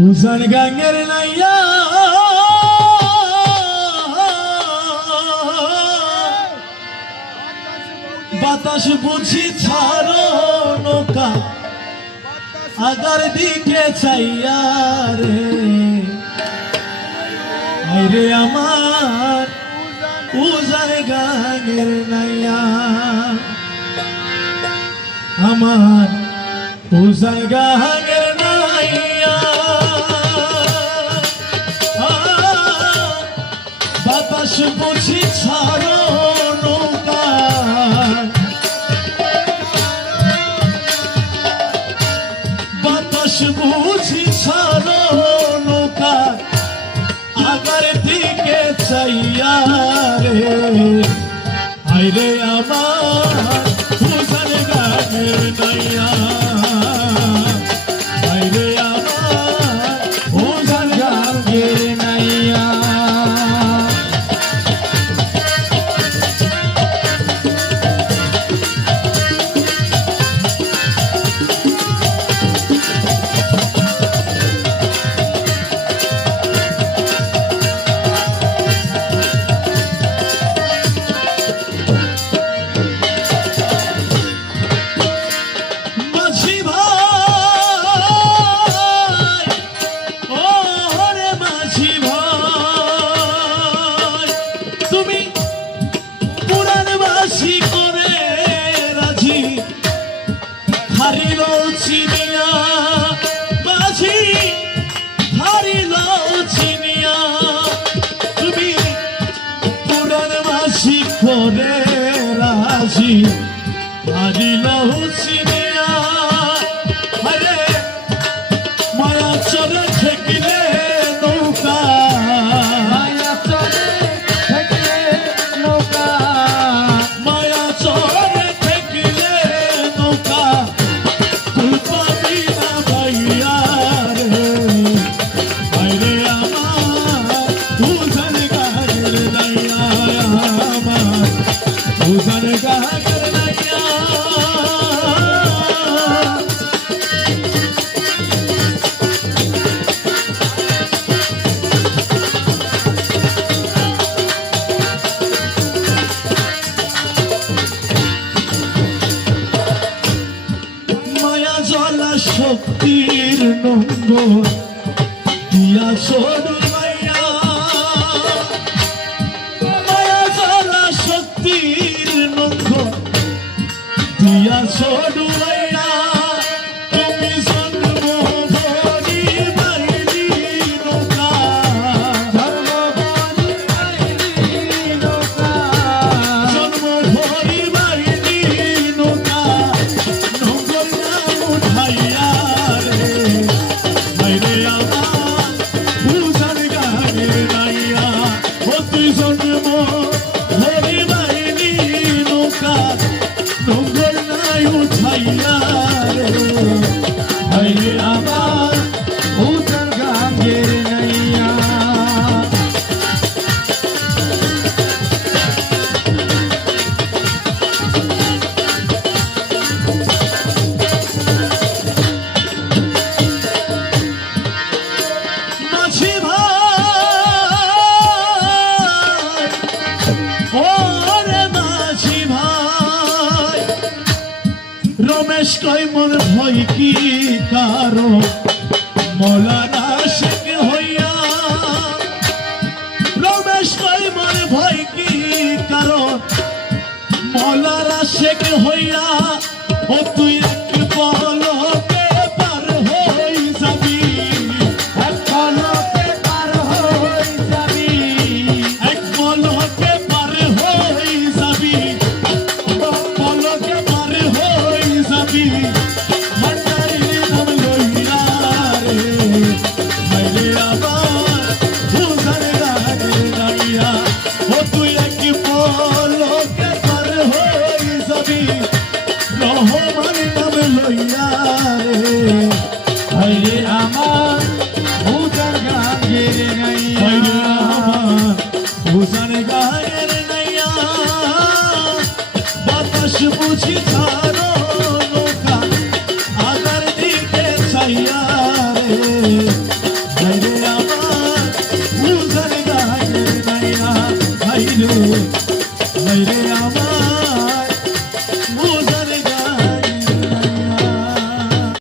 উজান গাঙ্গের নাইয়া বাতাস বুঝি ছাড়ো নৌকা আগার দিকে চাইয়া রে আইরে আমার উজান গাঙ্গের নাইয়া আমার উজান গাঙ্গের নাইয়া বাতাস বুঝি ছাড়ো নৌকা বাতাস বুঝি ছাড়ো নৌকা আগার দিকে চাইয়া রে আইরে আমার উজান গাঙ্গের নাইয়া আইরে আমার উজান গাঙ্গের নাইয়া হারিল চিনিয়া মাঝি হারিল চিনিয়া তুমি পুরান মাঝি করে রাজি হারিল চিনিয়া আরে মায়া চরে ঠেকিলে নৌকা মায়া চরে ঠেকিলে নৌকা মায়া চরে ঠেকিলে নৌকা উজান গাঙ্গের নাইয়া মায়া জলা শক্তির নঙ্গর দিয়া সরু মাইয়া মায়া জলা শক্তির নঙ্গর দিয়া সরু মাইয়া তুমি জন্ম ভরি বাইলি নৌকা জন্ম ভরি বাইলি নৌকা জন্ম ভরি বাইলি নৌকা নঙ্গর না উঠাইয়া রে আইরে আমার উজান গাঙ্গের নাইয়া ও তুই জন্ম ভরি বাইলি নৌকা নঙ্গর নাই উঠাইয়া রে আইরে আমার উজান গাঙ্গের নাইয়া মাঝি ভাই ওরে মাঝি ভাই রমেশ কই মোর ভয় কি কারো মৌলানা শেখ হইয়া রমেশ কই মোর ভয় কি কারো মৌলানা শেখ হইয়া ও তুই এক পলকে পার হই যাবি এক পলকে পার হই যাবি এক পলকে পার হই যাবি পলকে পার হই যাবি ভান্ডারির নাম লইয়া রে আইরে আমার উজান গাঙ্গের নাইয়া ও তুই এক পলকে পার হই যাবি রহমান নাম লইয়া রে আইরে আমার উজান গাঙ্গের নাইয়া আইরে আমার উজান গাঙ্গের নাইয়া বাতাস বুঝি ছাড়ো নৌকা আগার দিকে চাইয়া রে হাইরে হাইরে